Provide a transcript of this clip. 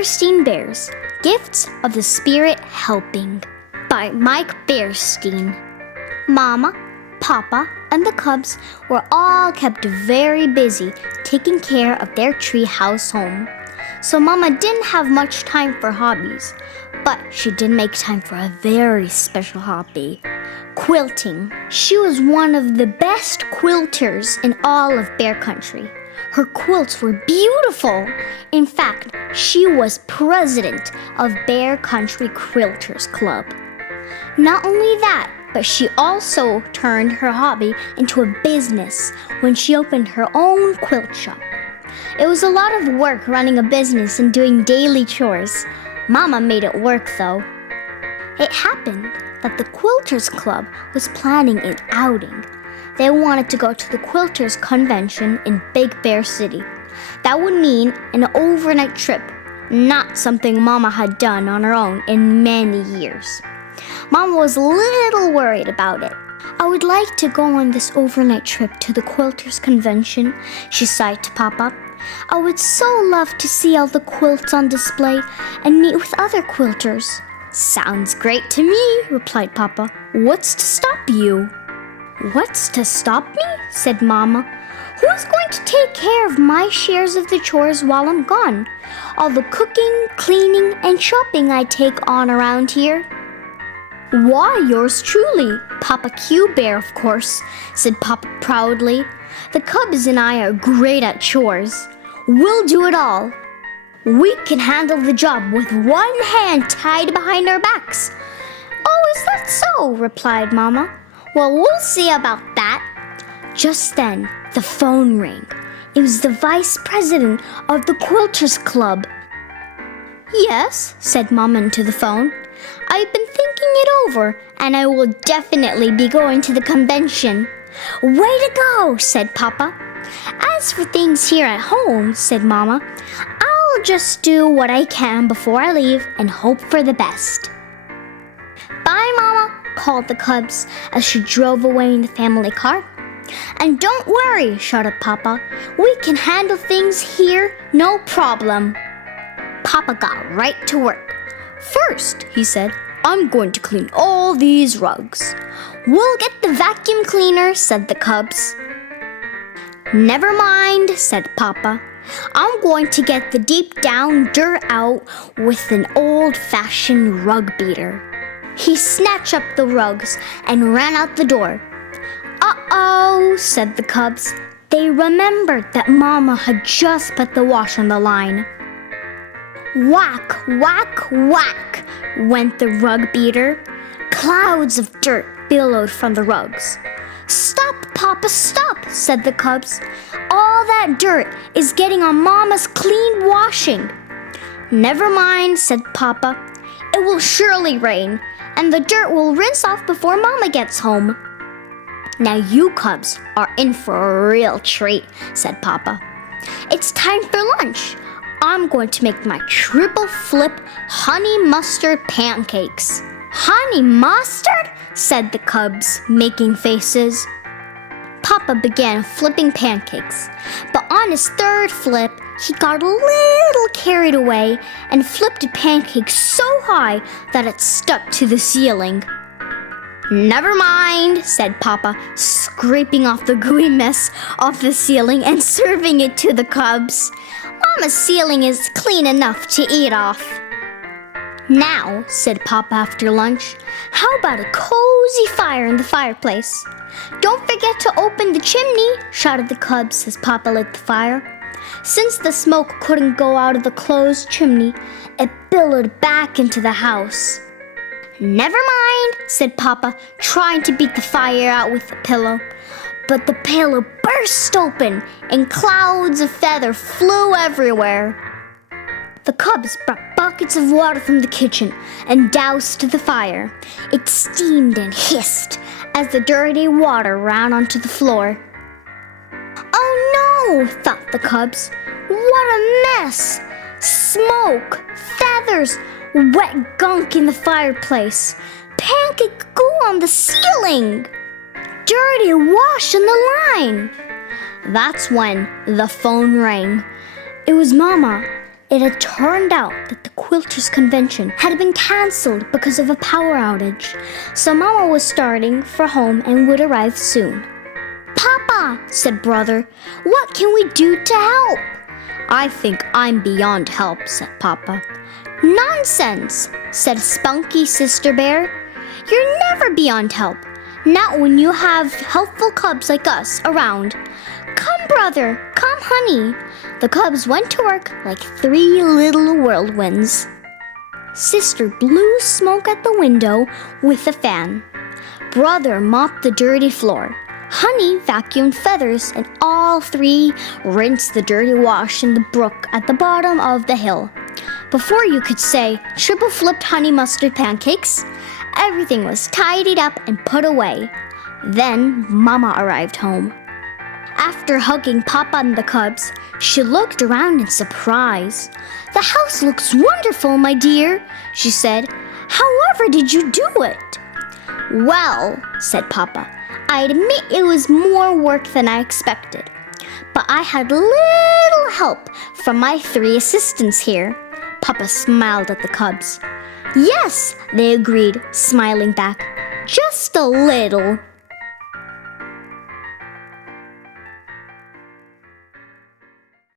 Berenstain Bears, Gifts of the Spirit Helping by Mike Berenstain. Mama, Papa, and the cubs were all kept very busy taking care of their treehouse home. So Mama didn't have much time for hobbies, but she did make time for a very special hobby: quilting. She was one of the best quilters in all of Bear Country. Her quilts were beautiful. In fact, she was president of Bear Country Quilters Club. Not only that, but she also turned her hobby into a business when she opened her own quilt shop. It was a lot of work running a business and doing daily chores. Mama made it work though. It happened that the Quilters Club was planning an outing. They wanted to go to the Quilters Convention in Big Bear City. That would mean an overnight trip, not something Mama had done on her own in many years. Mama was a little worried about it. "I would like to go on this overnight trip to the Quilters Convention," she sighed to Papa. "I would so love to see all the quilts on display and meet with other quilters." "Sounds great to me," replied Papa. "What's to stop you?" "What's to stop me?" said Mama. "Who's going to take care of my shares of the chores while I'm gone? All the cooking, cleaning, and shopping I take on around here?" "Why, yours truly, Papa Q Bear, of course," said Papa proudly. "The cubs and I are great at chores. We'll do it all. We can handle the job with one hand tied behind our backs." "Oh, is that so?" replied Mama. "Well, we'll see about that." Just then, the phone rang. It was the vice president of the Quilters Club. "Yes," said Mama into the phone. "I've been thinking it over, and I will definitely be going to the convention." "Way to go," said Papa. "As for things here at home," said Mama, "I'll just do what I can before I leave and hope for the best." "Bye, Mama," called the cubs as she drove away in the family car. "And don't worry," shouted Papa. "We can handle things here, no problem." Papa got right to work. "First," he said, "I'm going to clean all these rugs." "We'll get the vacuum cleaner," said the cubs. "Never mind," said Papa. "I'm going to get the deep down dirt out with an old-fashioned rug beater." He snatched up the rugs and ran out the door. "Uh-oh," said the cubs. They remembered that Mama had just put the wash on the line. Whack, whack, whack went the rug beater. Clouds of dirt billowed from the rugs. "Stop, Papa, stop," said the cubs. "All that dirt is getting on Mama's clean washing." "Never mind," said Papa. "It will surely rain, and the dirt will rinse off before Mama gets home." "Now you cubs are in for a real treat," said Papa. "It's time for lunch. I'm going to make my triple flip honey mustard pancakes." "Honey mustard?" said the cubs, making faces. Papa began flipping pancakes, but on his third flip, he got a little carried away and flipped a pancake so high that it stuck to the ceiling. "Never mind," said Papa, scraping off the gooey mess off the ceiling and serving it to the cubs. "Mama's ceiling is clean enough to eat off." "Now," said Papa after lunch, "how about a cozy fire in the fireplace?" "Don't forget to open the chimney," shouted the cubs as Papa lit the fire. Since the smoke couldn't go out of the closed chimney, it billowed back into the house. "Never mind," said Papa, trying to beat the fire out with the pillow. But the pillow burst open and clouds of feather flew everywhere. The cubs brought buckets of water from the kitchen and doused the fire. It steamed and hissed as the dirty water ran onto the floor. "Oh no," thought the cubs. "What a mess! Smoke, feathers, wet gunk in the fireplace, pancake goo on the ceiling, dirty wash on the line." That's when the phone rang. It was Mama. It had turned out that the Quilters' convention had been cancelled because of a power outage, so Mama was starting for home and would arrive soon. "Papa," said Brother, "what can we do to help?" "I think I'm beyond help," said Papa. "Nonsense," said spunky Sister Bear. "You're never beyond help, not when you have helpful cubs like us around. Come, Brother, come, honey." The cubs went to work like 3 little whirlwinds. Sister blew smoke at the window with a fan. Brother mopped the dirty floor. Honey vacuumed feathers, and all 3 rinsed the dirty wash in the brook at the bottom of the hill. Before you could say triple flipped honey mustard pancakes, everything was tidied up and put away. Then Mama arrived home. After hugging Papa and the cubs, she looked around in surprise. "The house looks wonderful, my dear," she said. "However did you do it?" "Well," said Papa, "I admit it was more work than I expected. But I had little help from my 3 assistants here." Papa smiled at the cubs. "Yes," they agreed, smiling back. "Just a little."